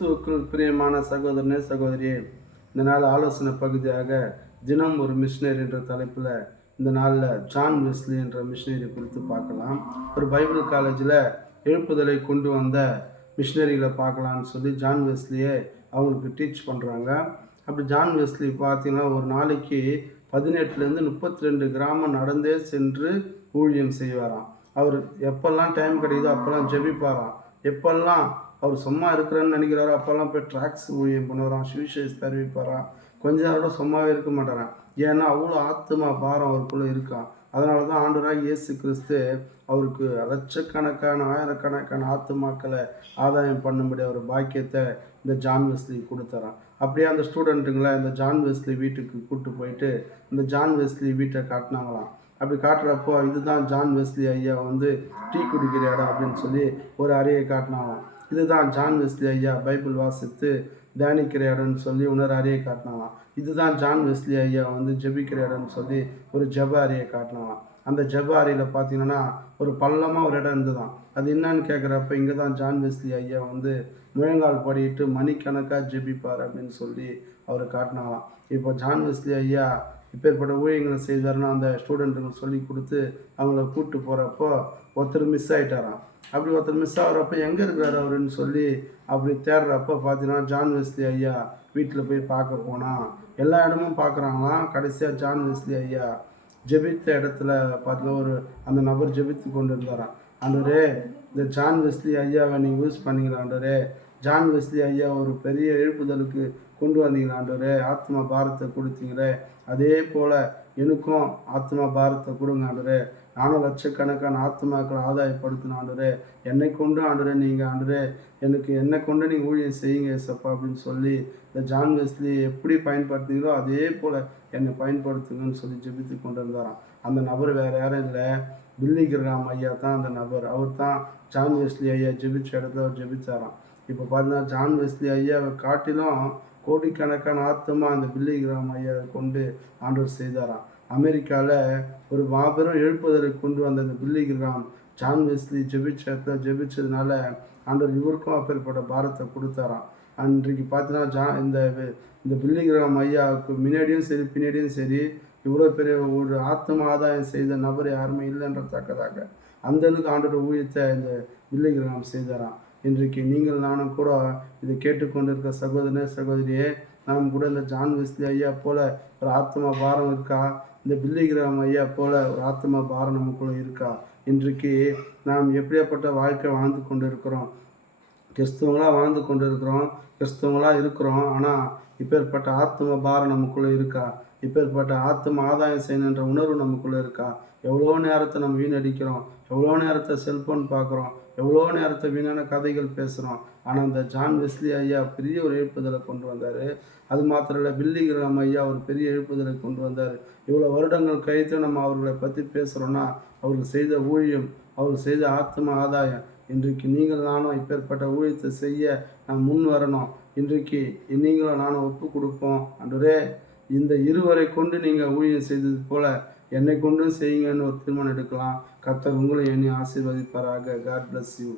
கிறிஸ்துவுக்குள் பிரியமான சகோதரனே சகோதரியே, இந்த நாள் ஆலோசனை பகுதியாக தினம் ஒரு மிஷினரி என்ற தலைப்பில் இந்த நாளில் ஜான் வெஸ்லி என்ற மிஷினரி குறித்து பார்க்கலாம். ஒரு பைபிள் காலேஜில் எழுப்புதலை கொண்டு வந்த மிஷினரிகளை பார்க்கலான்னு சொல்லி ஜான் வெஸ்லியை அவங்களுக்கு டீச் பண்ணுறாங்க. அப்படி ஜான் வெஸ்லி பார்த்தீங்கன்னா ஒரு நாளைக்கு 18லேருந்து 32 கிராமம் நடந்தே சென்று ஊழியம் செய்வாராம். அவர் எப்பெல்லாம் டைம் கிடைக்குதோ அப்போல்லாம் ஜெபிப்பாராம். எப்பெல்லாம் அவர் சும்மா இருக்கிறேன்னு நினைக்கிறாரோ அப்போல்லாம் போய் ட்ராக்ஸ் ஊழியம் பண்ணுவாராம், சுவிசேஷத்தை அறிவிப்பாராம். கொஞ்ச நேரம் சும்மாவே இருக்க மாட்டாரான். ஏன்னா அவ்வளோ ஆத்மா பாரம் அவருக்குள்ளே இருக்கான். அதனால தான் ஆண்டவராக இயேசு கிறிஸ்து அவருக்கு லட்சக்கணக்கான ஆயிரக்கணக்கான ஆத்துமாக்களை ஆதாயம் பண்ணும்படி அவர் பாக்கியத்தை இந்த ஜான் வெஸ்லி கொடுத்துறான். அப்படியே அந்த ஸ்டூடெண்ட்டுங்களை இந்த ஜான் வெஸ்லி வீட்டுக்கு கூப்பிட்டு போயிட்டு இந்த ஜான் வெஸ்லி வீட்டை காட்டினாங்களாம். அப்படி காட்டுறப்போ இதுதான் ஜான் வெஸ்லி ஐயா டீ குடிக்கிற இடம் அப்படின்னு சொல்லி ஒரு அறையை காட்டினாங்களாம். இதுதான் ஜான் வெஸ்லி ஐயா பைபிள் வாசித்து தியானிக்கிற இடம்னு சொல்லி இன்னொரு அறையை காட்டினாங்களாம். இதுதான் ஜான் வெஸ்லி ஐயா ஜெபிக்கிற இடம்னு சொல்லி ஒரு ஜெப அறையை காட்டினாங்களாம். அந்த ஜெப அறையில் பார்த்தீங்கன்னா ஒரு பள்ளமாக ஒரு இடம் இருந்துதான். அது என்னன்னு கேட்குறப்ப இங்கே தான் ஜான் வெஸ்லி ஐயா முழங்கால் படிட்டு மணிக்கணக்காக ஜெபிப்பார் அப்படின்னு சொல்லி அவர் காட்டினாங்களாம். இப்போ ஜான் வெஸ்லி ஐயா இப்பேற்பட்ட ஊழியங்களை செய்தாருன்னா அந்த ஸ்டூடெண்ட்டுங்க சொல்லி கொடுத்து அவங்கள கூப்பிட்டு போகிறப்போ ஒருத்தர் மிஸ் ஆகிட்டாராம். அப்படி ஒருத்தர் மிஸ் ஆகிறப்ப எங்கே இருக்கிறாரு அவருன்னு சொல்லி அப்படி தேடுறப்ப பார்த்தீங்கன்னா ஜான் வெஸ்லி ஐயா வீட்டில் போய் பார்க்க போனால் எல்லா இடமும் பார்க்குறாங்களாம். கடைசியாக ஜான் வெஸ்லி ஐயா ஜெபித்த இடத்துல பார்த்தீங்கன்னா அந்த நபர் ஜெபித்து கொண்டு இருந்தாராம். ஆண்டவரே, இந்த ஜான் வெஸ்லி ஐயாவை நீங்கள் யூஸ் பண்ணிங்களா ஆண்டவரே, ஜான் வெஸ்லி ஐயா ஒரு பெரிய எழுப்புதலுக்கு கொண்டு வந்தீங்களா ஆண்டவரே, ஆத்மா பாரத்தை கொடுத்தீங்களே, அதே போல் எனக்கும் ஆத்மா பாரத்தை கொடுங்க ஆண்டவரே, நானும் லட்சக்கணக்கான ஆத்மாக்களை ஆதாயப்படுத்தின ஆண்டவரே, என்னை கொண்டு ஆண்டவரே நீங்கள் ஆண்டவரே என்னை கொண்டு நீங்கள் ஊழியம் செய்யுங்க ஏசப்பா அப்படின்னு சொல்லி இந்த ஜான் வெஸ்லி எப்படி பயன்படுத்துங்களோ அதே போல் என்னை பயன்படுத்துங்கன்னு சொல்லி ஜெபித்து கொண்டு இருந்தாராம். அந்த நபர் வேறு யாரும் இல்லை, பில்லி கிரஹாம் ஐயா தான் அந்த நபர். அவர் தான் ஜான் வெஸ்லி ஐயா ஜெபிச்ச இடத்துல அவர் ஜெபிச்சாராம். இப்போ பார்த்தீங்கன்னா ஜான் வெஸ்லி ஐயாவை காட்டிலும் கோடிக்கணக்கான ஆத்மா அந்த பில்லி கிரஹாம் ஐயாவை கொண்டு ஆண்டவர் செய்தாராம். அமெரிக்காவில் ஒரு மாபெரும் எழுப்புதலை கொண்டு வந்த அந்த பில்லி கிரஹாம் ஜான் வெஸ்லி ஜெபிச்சதுனால ஆண்டவர் இவருக்கும் அப்பேற்பட்ட பாரத்தை கொடுத்தாராம். அன்றைக்கு பார்த்தீங்கன்னா இந்த பில்லி கிரஹாம் ஐயாவுக்கு முன்னாடியும் சரி பின்னாடியும் சரி இவ்வளோ பெரிய ஒரு ஆத்ம ஆதாயம் செய்த நபர் யாருமே இல்லைன்றத்தக்கதாக அந்தளவுக்கு ஆண்டோட ஊழியத்தை இந்த பில்லி கிரஹாம் செய்தாராம். இன்றைக்கு நீங்கள் நானும் கூட இதை கேட்டுக்கொண்டிருக்க சகோதரனே சகோதரியே, நாம் கூட இந்த ஜான் வெஸ்லி ஐயா போல் ஒரு ஆத்மா பாரம் இருக்கா? இந்த பில்லி கிரஹாம் ஐயா போல் ஒரு ஆத்மா பாரம் நமக்குள்ளே இருக்கா? இன்றைக்கு நாம் எப்படியாப்பட்ட வாழ்க்கை வாழ்ந்து கொண்டு இருக்கிறோம்? கிறிஸ்துவங்களாக வாழ்ந்து கொண்டு கிறிஸ்துவங்களாக இருக்கிறோம். ஆனால் இப்பேற்பட்ட ஆத்ம பாரம் நமக்குள்ளே இருக்கா? இப்பேற்பட்ட ஆத்ம ஆதாயம் செய்யணுன்ற உணர்வு நமக்குள்ளே இருக்கா? எவ்வளோ நேரத்தை நம்ம வீணடிக்கிறோம், எவ்வளோ நேரத்தை செல்ஃபோன் பார்க்குறோம், எவ்வளோ நேரத்தை வீணான கதைகள் பேசுகிறோம். ஆனால் இந்த ஜான் வெஸ்லி ஐயா பெரிய ஒரு எழுப்புதலை கொண்டு வந்தார். அது மாத்திரம் இல்லை, பில்லி கிரஹாம் ஐயா ஒரு பெரிய எழுப்புதலை கொண்டு வந்தார். இவ்வளோ வருடங்கள் கழித்து நம்ம அவர்களை பற்றி பேசுகிறோன்னா அவர்கள் செய்த ஊழியம், அவர்கள் செய்த ஆத்ம ஆதாயம். இன்றைக்கு நீங்கள் நானும் இப்பேற்பட்ட ஊழியத்தை செய்ய நாம் முன் வரணும். இன்றைக்கு நீங்களும் நானும் ஒப்பு கொடுப்போம். ஆண்டவரே, இந்த இருவரை கொண்டு நீங்கள் ஊழியம் செய்தது போல் என்னை கொண்டும் செய்யுங்கன்னு ஒரு தீர்மானம் எடுக்கலாம். கர்த்தர் உங்களை என்னை ஆசீர்வதிப்பாராக. God bless you.